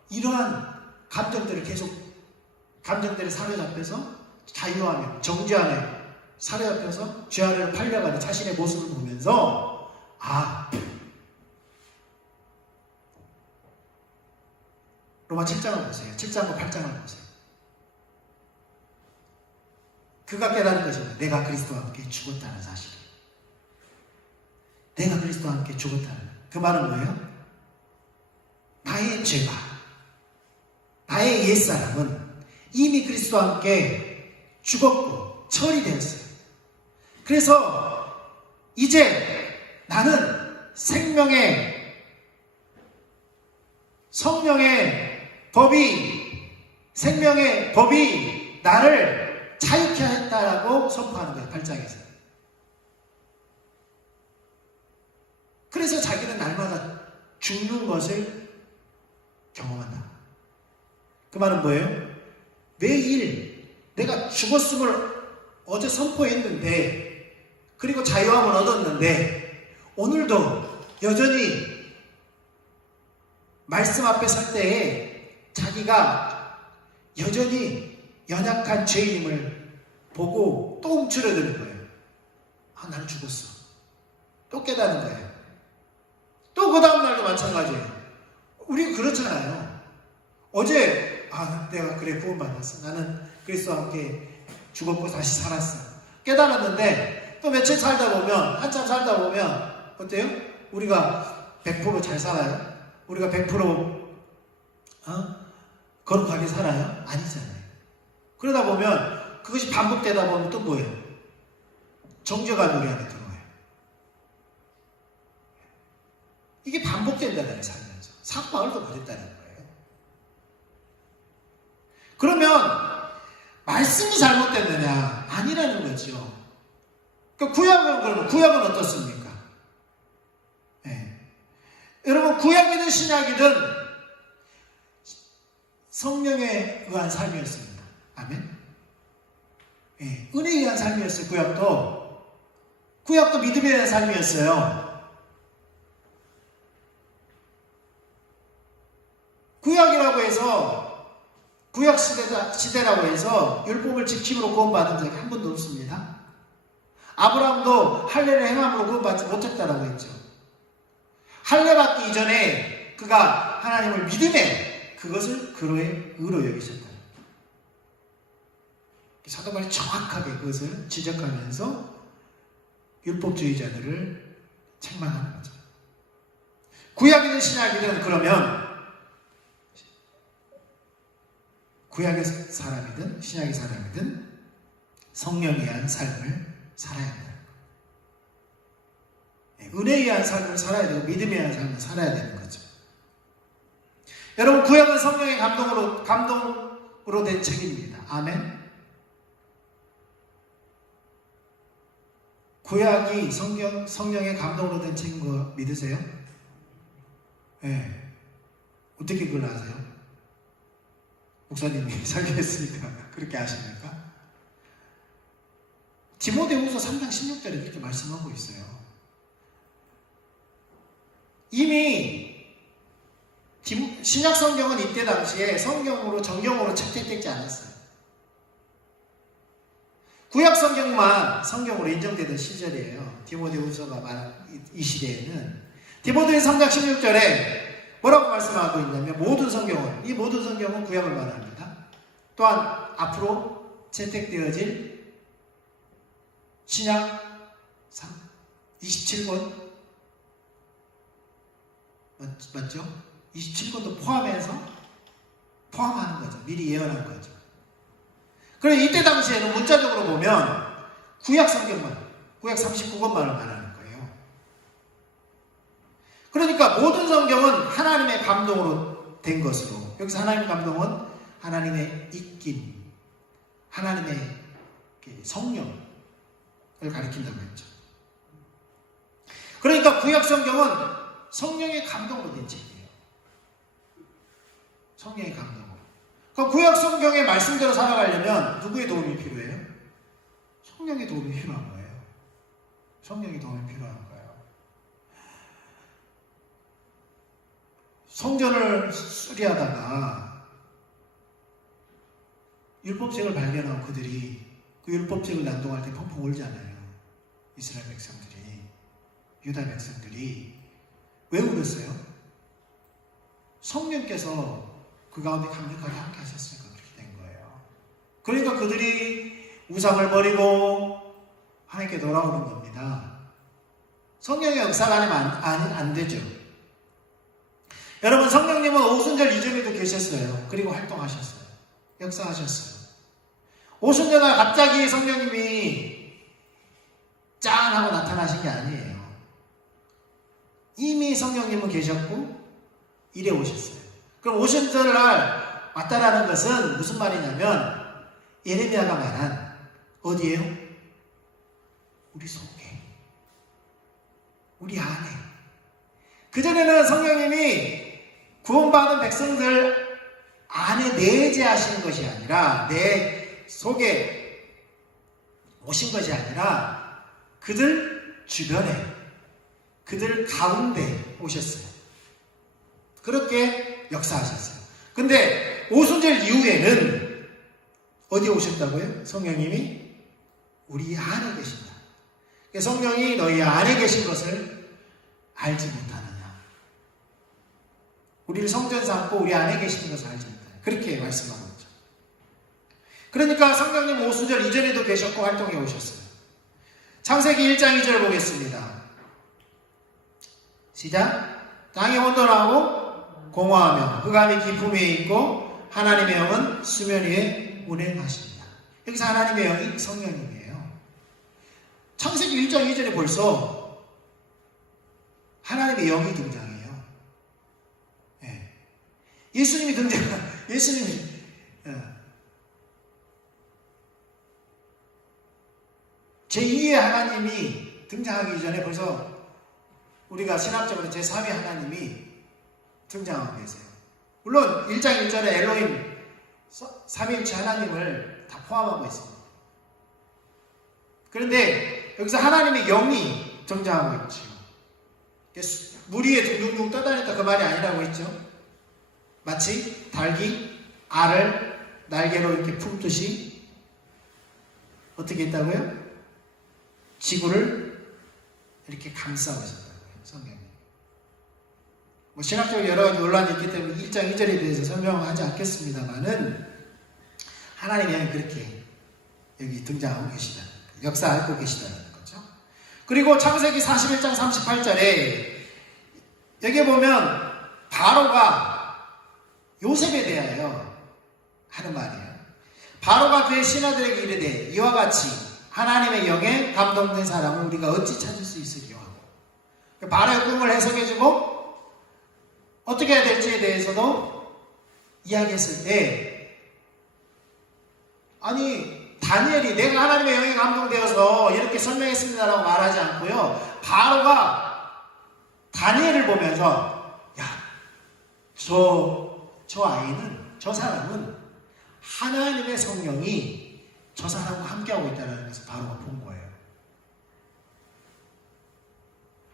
이러한 감정들을 사로잡혀서 자유하며 정죄하며 사로잡혀서 죄 아래로 팔려가는 자신의 모습을 보면서 로마 7장을 보세요. 7장과 8장을 보세요. 그가 깨달은 것입니다. 내가 그리스도와 함께 죽었다는 사실. 내가 그리스도와 함께 죽었다는 그 말은 뭐예요? 나의 죄가, 나의 옛사람은 이미 그리스도와 함께 죽었고 처리되었어요. 그래서 이제 나는 생명의 법이 나를 자유케 했다라고 선포하는 거예요. 8장에서. 그래서 자기는 날마다 죽는 것을 경험한다. 그 말은 뭐예요? 매일 내가 죽었음을 어제 선포했는데, 그리고 자유함을 얻었는데, 오늘도 여전히 말씀 앞에 설 때에 자기가 여전히 연약한 죄인임을 보고 또 움츠러드는 거예요. 나는 죽었어. 또 깨닫는 거예요. 또 그 다음날도 마찬가지예요. 우리가 그렇잖아요. 어제 내가 그래 구원받았어. 나는 그리스도와 함께 죽었고 다시 살았어. 깨달았는데 또 며칠 살다 보면, 한참 살다 보면 어때요? 우리가 100% 잘 살아요? 우리가 100% 거룩하게 살아요? 아니잖아요. 그러다 보면 그것이 반복되다 보면 또 뭐예요? 정죄가 우리 안에 들어와요. 이게 반복된다는 살면서. 사도 바울도 그랬다는 거예요. 그러면 말씀이 잘못됐느냐? 아니라는 거죠. 그러니까 구약은 어떻습니까? 네. 여러분, 구약이든 신약이든 성령에 의한 삶이었습니다. 아멘. 네. 은혜에 의한 삶이었어요. 구약도 믿음에 의한 삶이었어요. 구약이라고 해서, 구약 시대라고 해서 율법을 지킴으로 구원받은 적이 한 번도 없습니다. 아브라함도 할례를 행함으로 구원받지 못했다라고 했죠. 할례 받기 이전에 그가 하나님을 믿음에 그것을 그의 의로 여기셨다. 사도 바울이 정확하게 그것을 지적하면서 율법주의자들을 책망하는 거죠. 구약이든 신약이든 그러면 구약의 사람이든 신약의 사람이든 성령에 의한 삶을 살아야 된다. 은혜에 의한 삶을 살아야 되고 믿음에 의한 삶을 살아야 되는 거죠. 여러분, 구약은 성령의 감동으로 된 책입니다. 아멘. 구약이 성령의 감동으로 된 책인 거 믿으세요? 네. 어떻게 그걸 아세요? 목사님이 설교했으니까 그렇게 아십니까? 디모데후서 3장 16절에 그렇게 말씀하고 있어요. 이미 신약 성경은 이때 당시에 정경으로 채택되지 않았어요. 구약 성경만 성경으로 인정되던 시절이에요. 디모데후서가 말한 이 시대에는. 디모데후서 3장 16절에 뭐라고 말씀하고 있냐면, 이 모든 성경은 구약을 말합니다. 또한 앞으로 채택되어질 신약 27권 맞죠? 27권도 포함하는 거죠. 미리 예언한 거죠. 그럼 이때 당시에는 문자적으로 보면 구약 성경만, 구약 39권만을 말하는 거예요. 그러니까 모든 성경은 하나님의 감동으로 된 것으로, 여기서 하나님의 감동은 하나님의 이낌, 하나님의 성령을 가리킨다고 했죠. 그러니까 구약 성경은 성령의 감동으로 된 책이에요. 성령의 감동으로. 그러니까 구약 성경의 말씀대로 살아가려면 누구의 도움이 필요해요? 성령의 도움이 필요한 거예요. 성령의 도움이 필요한 거예요. 성전을 수리하다가 율법책을 발견하고 그들이 그 율법책을 난동할 때 펑펑 울잖아요. 이스라엘 백성들이, 유다 백성들이. 왜 울었어요? 성령께서 그 가운데 강력하게 함께 하셨으니까 그렇게 된 거예요. 그러니까 그들이 우상을 버리고 하나님께 돌아오는 겁니다. 성령의 역사가 아니면 안 되죠. 여러분, 성령님은 오순절 이전에도 계셨어요. 그리고 활동하셨어요. 역사하셨어요. 오순절날 갑자기 성령님이 짠 하고 나타나신 게 아니에요. 이미 성령님은 계셨고 이래 오셨어요. 그럼 오순절날 왔다라는 것은 무슨 말이냐면 예레미야가 말한 어디에요? 우리 속에, 우리 안에. 그전에는 성령님이 구원받은 백성들 안에 내재하시는 것이 아니라, 내 속에 오신 것이 아니라 그들 주변에, 그들 가운데 오셨어요. 그렇게 역사하셨어요. 근데 오순절 이후에는 어디에 오셨다고요? 성령님이 우리 안에 계신다. 성령이 너희 안에 계신 것을 알지 못하느냐. 우리를 성전 삼고 우리 안에 계시는 것을 알지 못하느냐. 그렇게 말씀하고 있죠. 그러니까 성령님 오순절 이전에도 계셨고 활동해 오셨어요. 창세기 1장 2절 보겠습니다. 시작. 땅이 혼돈하고 공허하며 흑암이 깊음 위에 있고 하나님의 영은 수면 위에 운행하십니다. 여기서 하나님의 영이 성령님이에요. 창세기 1장 2절에 벌써 하나님의 영이 등장해요. 네. 예수님이 예수님이 제2의 하나님이 등장하기 전에 벌써 우리가 신학적으로 제3의 하나님이 등장하고 계세요. 물론 1장 1절에 엘로힘 삼위일체 하나님을 다 포함하고 있습니다. 그런데 여기서 하나님의 영이 등장하고 있죠. 물 위에 둥둥둥 떠다녔다 그 말이 아니라고 했죠. 마치 닭이 알을 날개로 이렇게 품듯이 어떻게 했다고요? 지구를 이렇게 감싸고 있었다고요. 성경이. 뭐 신학적으로 여러 가지 논란이 있기 때문에 1장 2절에 대해서 설명하지 않겠습니다만은 하나님의 영이 그렇게 여기 등장하고 계시다는 거예요. 역사하고 계시다는 거죠. 그리고 창세기 41장 38절에 여기 보면 바로가 요셉에 대하여 하는 말이에요. 바로가 그의 신하들에게 이르되 이와 같이 하나님의 영에 감동된 사람을 우리가 어찌 찾을 수 있으리요 하고, 바로의 꿈을 해석해주고 어떻게 해야 될지에 대해서도 이야기했을 때, 아니 다니엘이 내가 하나님의 영에 감동되어서 이렇게 설명했습니다라고 말하지 않고요, 바로가 다니엘을 보면서 야, 저 아이는, 저 사람은 하나님의 성령이 저 사람과 함께하고 있다는 것을 바로가 본 거예요.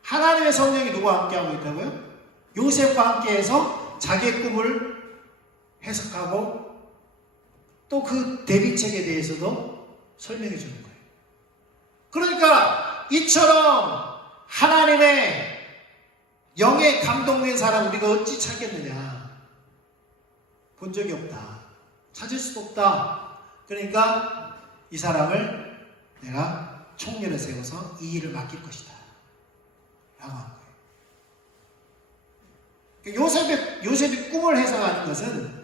하나님의 성령이 누구와 함께하고 있다고요? 요셉과 함께해서 자기의 꿈을 해석하고 또 그 대비책에 대해서도 설명해 주는 거예요. 그러니까 이처럼 하나님의 영에 감동된 사람 우리가 어찌 찾겠느냐? 본 적이 없다. 찾을 수도 없다. 그러니까 이 사람을 내가 총리를 세워서 이 일을 맡길 것이다 라고 한 거예요. 요셉이 꿈을 해석하는 것은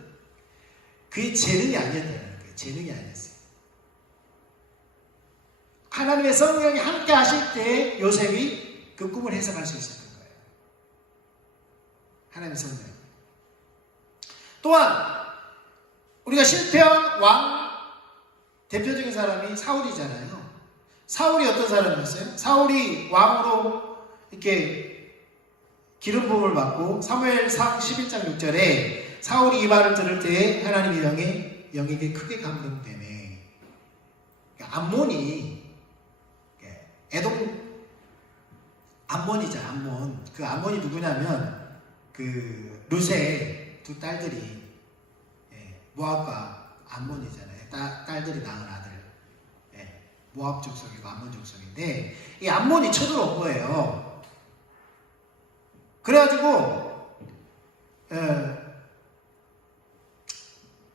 그의 재능이 아니었다는 거예요. 재능이 아니었어요. 하나님의 성령이 함께 하실 때 요셉이 그 꿈을 해석할 수 있었던 거예요. 하나님의 성령. 또한 우리가 실패한 왕 대표적인 사람이 사울이잖아요. 사울이 어떤 사람이었어요? 사울이 왕으로 이렇게 기름 부음을 받고 사무엘상 11장 6절에 사울이 이 말을 들을 때에 하나님의 영에게 크게 감동되네. 그러니까 암몬이 에돔 암몬이죠. 암몬. 그 암몬이 누구냐면 그 룻의 두 딸들이 모압과 암몬이잖아요. 딸들이 낳은 아들. 모압 족속이고 암몬 족속인데 이 암몬이 쳐들어온 거예요. 그래가지고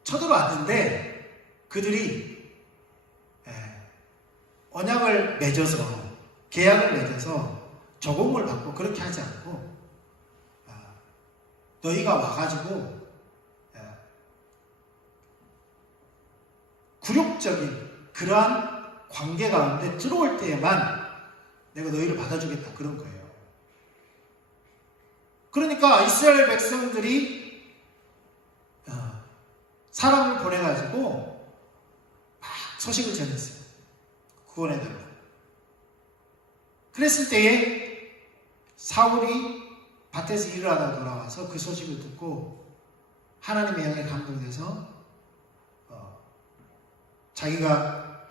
쳐들어왔는데 그들이 언약을 맺어서 계약을 맺어서 저공을 받고 그렇게 하지 않고 너희가 와가지고 굴욕적인 그러한 관계 가운데 들어올 때에만 내가 너희를 받아주겠다 그런 거예요. 그러니까 이스라엘 백성들이 사람을 보내가지고 막 소식을 전했어요. 구원해달라고. 그랬을 때에 사울이 밭에서 일을 하다 돌아와서 그 소식을 듣고 하나님의 영에 감동돼서 자기가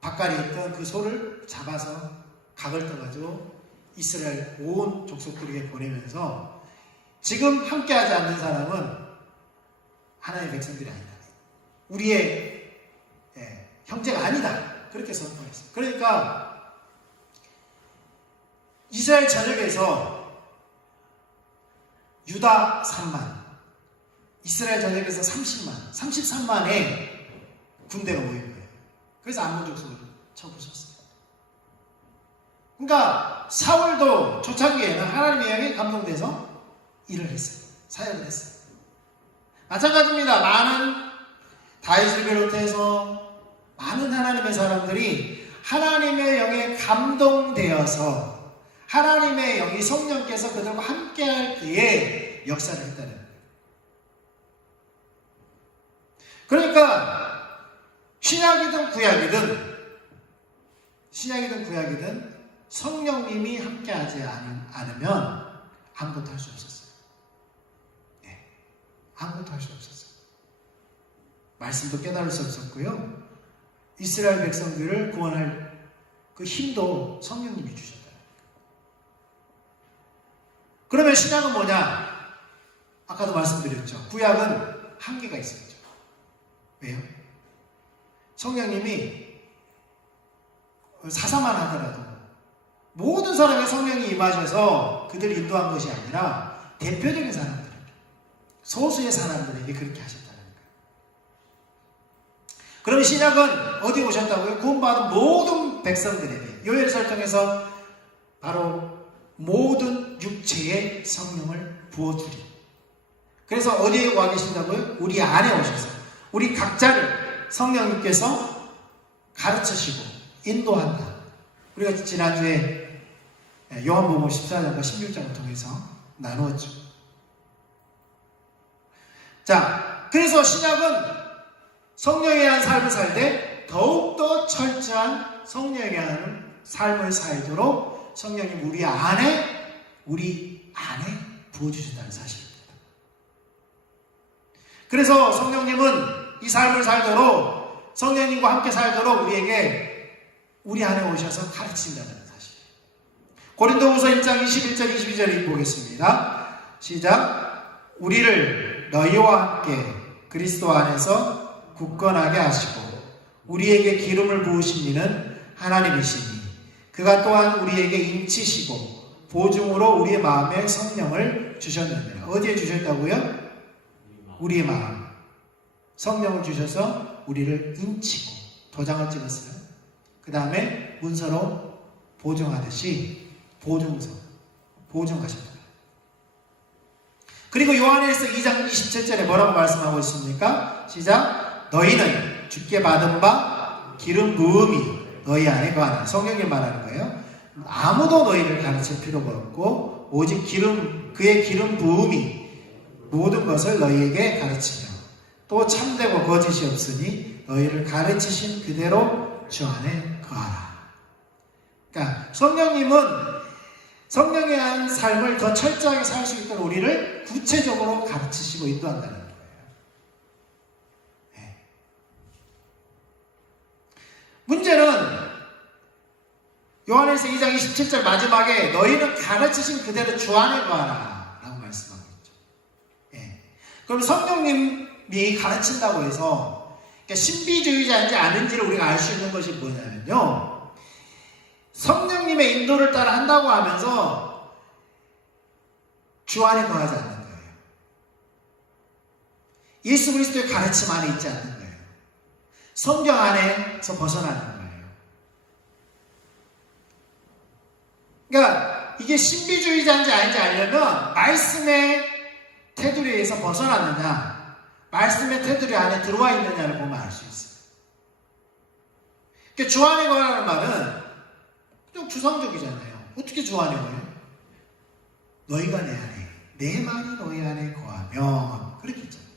밭갈이 있던 그 소를 잡아서 각을 떠가지고 이스라엘 온 족속들에게 보내면서 지금 함께하지 않는 사람은 하나님의 백성들이 아니다. 우리의 형제가 아니다. 그렇게 선포했어요. 그러니까 이스라엘 전역에서 유다 3만, 이스라엘 전역에서 30만, 33만의 군대가 모인 거예요. 그래서 암몬 족속을 쳐부셨어요. 그러니까 사울도 초창기에는 하나님의 영에 감동돼서 일을 했어요. 사역을 했어요. 마찬가지입니다. 많은 다윗을 비롯해서 많은 하나님의 사람들이 하나님의 영에 감동되어서 하나님의 영이 성령께서 그들과 함께할 때에 역사를 했다는 거예요. 그러니까 신약이든 구약이든 성령님이 함께하지 않으면 아무것도 할 수 없었어요. 아무것도 할 수 없었어요. 말씀도 깨달을 수 없었고요. 이스라엘 백성들을 구원할 그 힘도 성령님이 주셨다. 그러면 신약은 뭐냐? 아까도 말씀드렸죠. 구약은 한계가 있었죠. 왜요? 성령님이 사사만 하더라도 모든 사람의 성령이 임하셔서 그들을 인도한 것이 아니라 대표적인 사람들에게, 소수의 사람들에게 그렇게 하셨다는 거예요. 그럼 신약은 어디 오셨다고요? 구원받은 모든 백성들에게 요엘서를 통해서 바로 모든 육체의 성령을 부어주리. 그래서 어디에 와 계신다고요? 우리 안에 오셔서 우리 각자를 성령님께서 가르치시고 인도한다. 우리가 지난주에 요한복음 14장과 16장을 통해서 나누었죠. 자, 그래서 신약은 성령에 의한 삶을 살 때 더욱더 철저한 성령에 의한 삶을 살도록 성령님 우리 안에 부어주신다는 사실입니다. 그래서 성령님은 이 삶을 살도록, 성령님과 함께 살도록 우리 안에 오셔서 가르친다는 사실. 고린도후서 1장 21절 22절 보겠습니다. 시작. 우리를 너희와 함께 그리스도 안에서 굳건하게 하시고 우리에게 기름을 부으신 이는 하나님이시니 그가 또한 우리에게 인치시고 보증으로 우리의 마음에 성령을 주셨느니라. 어디에 주셨다고요? 우리의 마음. 성령을 주셔서 우리를 인치고 도장을 찍었어요. 그 다음에 문서로 보증하듯이 보증하셨다. 그리고 요한일서 2장 27절에 뭐라고 말씀하고 있습니까? 시작. 너희는 주께 받은 바 기름 부음이 너희 안에 거하는, 성령님 말하는 거예요. 아무도 너희를 가르칠 필요가 없고 오직 그의 기름 부음이 모든 것을 너희에게 가르치며 또 참되고 거짓이 없으니 너희를 가르치신 그대로 주 안에 거하라. 그러니까 성령님은 성령에 의한 삶을 더 철저하게 살 수 있도록 우리를 구체적으로 가르치시고 인도한다는 거예요. 네. 문제는 요한일서 2장 27절 마지막에 너희는 가르치신 그대로 주 안에 거하라 라고 말씀하고 있죠. 네. 그럼 성령님이 가르친다고 해서 신비주의자인지 아닌지를 우리가 알 수 있는 것이 뭐냐면요, 성령님의 인도를 따라 한다고 하면서 주 안에 거하지 않는 거예요. 예수 그리스도의 가르침 안에 있지 않는 거예요. 성경 안에서 벗어나는 거예요. 그러니까 이게 신비주의자인지 아닌지 알려면 말씀의 테두리에서 벗어났느냐, 말씀의 테두리 안에 들어와 있느냐를 보면 알 수 있어요. 그러니까 주 안에 거하라는 말은 좀 추상적이잖아요. 어떻게 주 안에 거해요? 너희가 내 안에, 내 말이 너희 안에 거하면, 그렇게 했잖아요.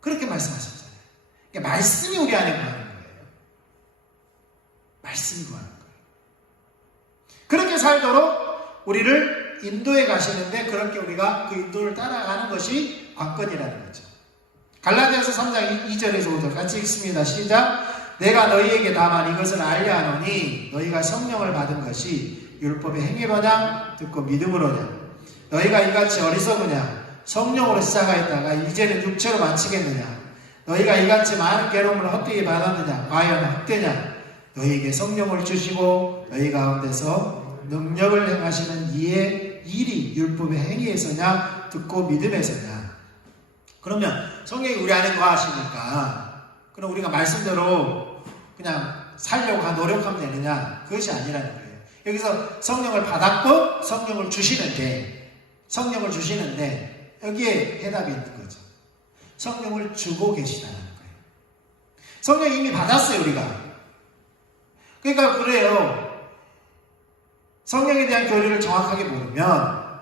그렇게 말씀하셨잖아요. 그러니까 말씀이 우리 안에 거하는 거예요. 말씀이 거하는 거예요. 그렇게 살도록 우리를 인도해 가시는데, 그렇게 우리가 그 인도를 따라가는 것이 관건이라는 거죠. 갈라디아서 3장 2절에서 5절 같이 읽습니다. 시작. 내가 너희에게 다만 이것을 알려 하노니 너희가 성령을 받은 것이 율법의 행위로냐 듣고 믿음으로냐. 너희가 이같이 어리석으냐 성령으로 시작하였다가 이제는 육체로 마치겠느냐. 너희가 이같이 많은 괴로움을 헛되이 받았느냐 과연 헛되냐. 너희에게 성령을 주시고 너희 가운데서 능력을 행하시는 이의 일이 율법의 행위에서냐 듣고 믿음에서냐. 그러면 성령이 우리 안에 거하시니까 그럼 우리가 말씀대로 그냥 살려고 노력하면 되느냐? 그것이 아니라는 거예요. 여기서 성령을 받았고 성령을 주시는데 여기에 해답이 있는 거죠. 성령을 주고 계시다는 거예요. 성령 이미 받았어요, 우리가. 그러니까 그래요. 성령에 대한 교리를 정확하게 모르면,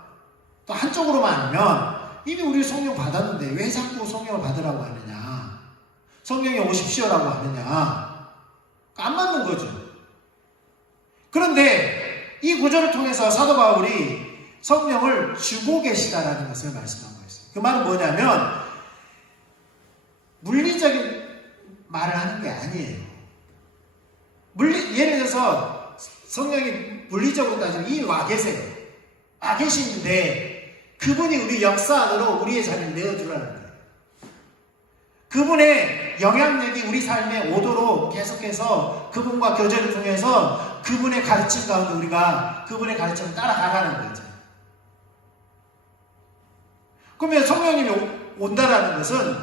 또 한쪽으로만 알면 이미 우리 성령 받았는데 왜 자꾸 성령을 받으라고 하느냐, 성령이 오십시오라고 하느냐, 안 맞는 거죠. 그런데 이 구절을 통해서 사도 바울이 성령을 주고 계시다라는 것을 말씀하고 있어요. 그 말은 뭐냐면 물리적인 말을 하는 게 아니에요. 예를 들어서 성령이 물리적으로 따지면 이미 와 계세요. 와 계시는데 그분이 우리 역사 안으로 우리의 자리를 내어주라는 거예요. 그분의 영향력이 우리 삶에 오도록 계속해서 그분과 교제를 통해서 그분의 가르침 가운데 우리가 그분의 가르침을 따라가라는 거죠. 그러면 성령님이 온다라는 것은,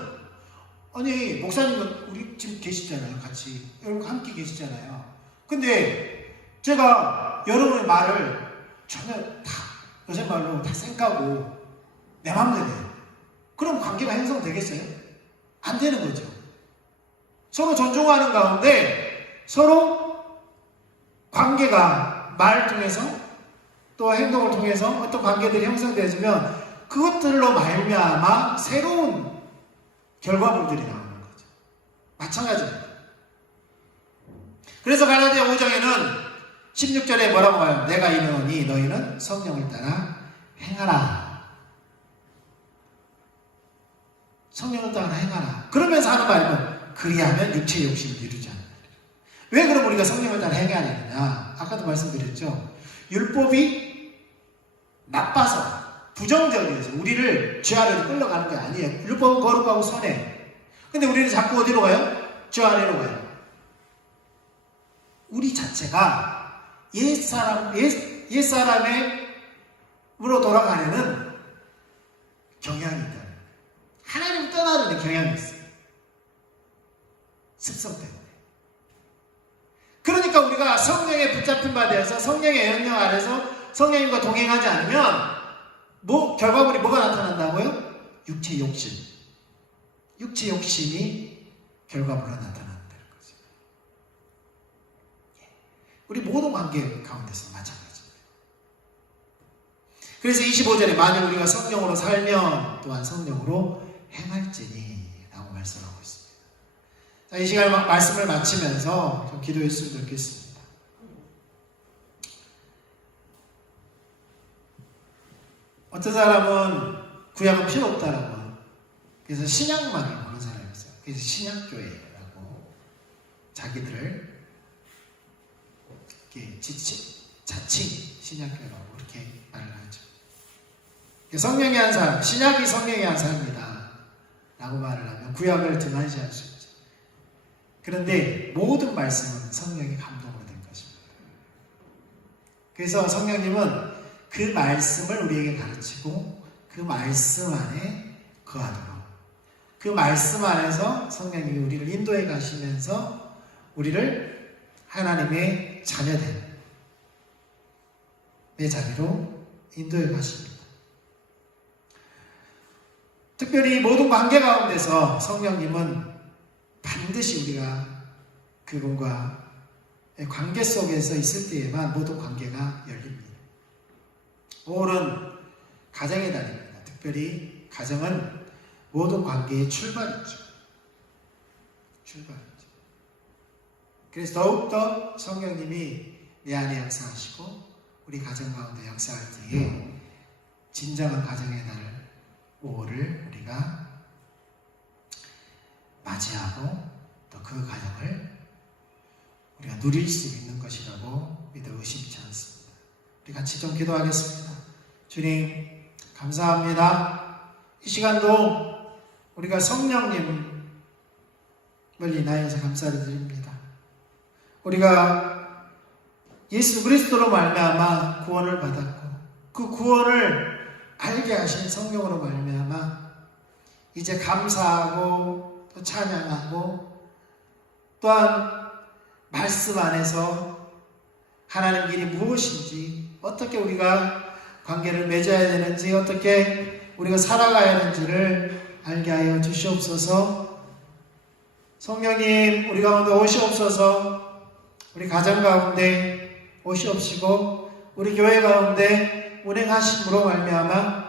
아니 목사님은 우리 지금 계시잖아요. 같이 여러분 함께 계시잖아요. 근데 제가 여러분의 말을 전혀 다 요새 말로 다 쌩까고 내 마음대로 해요. 그럼 관계가 형성되겠어요? 안 되는 거죠. 서로 존중하는 가운데 서로 관계가 말을 통해서 또 행동을 통해서 어떤 관계들이 형성되어지면 그것들로 말미암아 새로운 결과물들이 나오는 거죠. 마찬가지입니다. 그래서 갈라디아 5장에는 16절에 뭐라고 말해요? 내가 이르노니 너희는 성령을 따라 행하라. 성령을 따라 행하라. 그러면서 하는 말은 그리하면 육체의 욕심을 이루지 않는다. 왜 그럼 우리가 성령을 따라 행해야 되느냐? 아까도 말씀드렸죠. 율법이 나빠서 부정적이어서 우리를 죄 아래로 끌려가는 게 아니에요. 율법은 거룩하고 선해. 근데 우리는 자꾸 어디로 가요? 죄 아래로 가요. 우리 자체가 옛사람으로 돌아가려는 경향이 있다. 하나님 떠나는 경향이 있어요. 습성 때문에. 그러니까 우리가 성령에 붙잡힌 바 되어서 성령의 영향 아래서 성령님과 동행하지 않으면 결과물이 뭐가 나타난다고요? 육체 욕심. 육체 욕심이 결과물로 나타난다는 거죠. 우리 모든 관계 가운데서 마찬가지입니다. 그래서 25절에 만일 우리가 성령으로 살면 또한 성령으로 행할지니 라고 자, 이 시간 말씀을 마치면서 좀 기도했으면 좋겠습니다. 어떤 사람은 구약은 필요 없다라고, 그래서 신약만을 보는 사람이 있어요. 그래서 신약교회라고 자기들을 이렇게 자칭 신약교회라고 그렇게 말을 하죠. 성령이 한 사람, 신약이 성령이 한 사람이다 라고 말을 하면 구약을 등한시할 수 있죠. 그런데 모든 말씀은 성령이 감동으로 된 것입니다. 그래서 성령님은 그 말씀을 우리에게 가르치고 그 말씀 안에 거하도록, 그 말씀 안에서 성령님이 우리를 인도해 가시면서 우리를 하나님의 자녀된 내 자리로 인도해 가십니다. 특별히 모든 관계 가운데서 성령님은 반드시 우리가 그분과 관계 속에서 있을 때에만 모든 관계가 열립니다. 5월은 가정의 달입니다. 특별히 가정은 모든 관계의 출발이죠. 그래서 더욱더 성령님이 내 안에 역사하시고 우리 가정 가운데 역사할 때에 진정한 가정의 달 5월을 우리가 맞이하고 또 그 가정을 우리가 누릴 수 있는 것이라고 믿어 의심치 않습니다. 우리 같이 좀 기도하겠습니다. 주님 감사합니다. 이 시간도 우리가 성령님을 인하여서 감사를 드립니다. 우리가 예수 그리스도로 말미암아 구원을 받았고 그 구원을 알게 하신 성령으로 말미암아 이제 감사하고 또 찬양하고 또한 말씀 안에서 하나님 길이 무엇인지, 어떻게 우리가 관계를 맺어야 되는지, 어떻게 우리가 살아가야 하는지를 알게 하여 주시옵소서. 성령님 우리 가운데 오시옵소서. 우리 가정 가운데 오시옵시고 우리 교회 가운데 운행하심으로 말미암아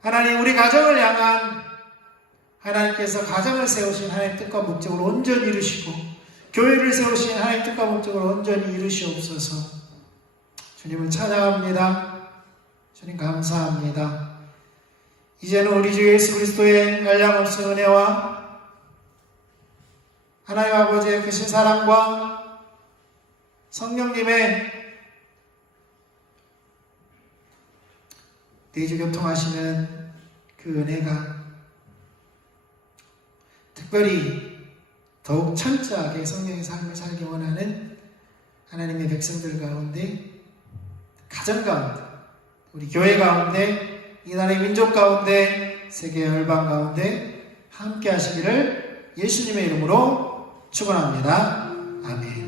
하나님 우리 가정을 향한 하나님께서 가정을 세우신 하나님 뜻과 목적을 온전히 이루시고 교회를 세우신 하나님 뜻과 목적을 온전히 이루시옵소서. 주님을 찬양합니다. 주님 감사합니다. 이제는 우리 주 예수 그리스도의 한량없은 은혜와 하나님 아버지의 크신 사랑과 성령님의 대주교통하시는 그 은혜가 특별히 더욱 철저하게 성령의 삶을 살기 원하는 하나님의 백성들 가운데, 가정 가운데, 우리 교회 가운데, 이 나라의 민족 가운데, 세계 열방 가운데 함께 하시기를 예수님의 이름으로 축원합니다. 아멘.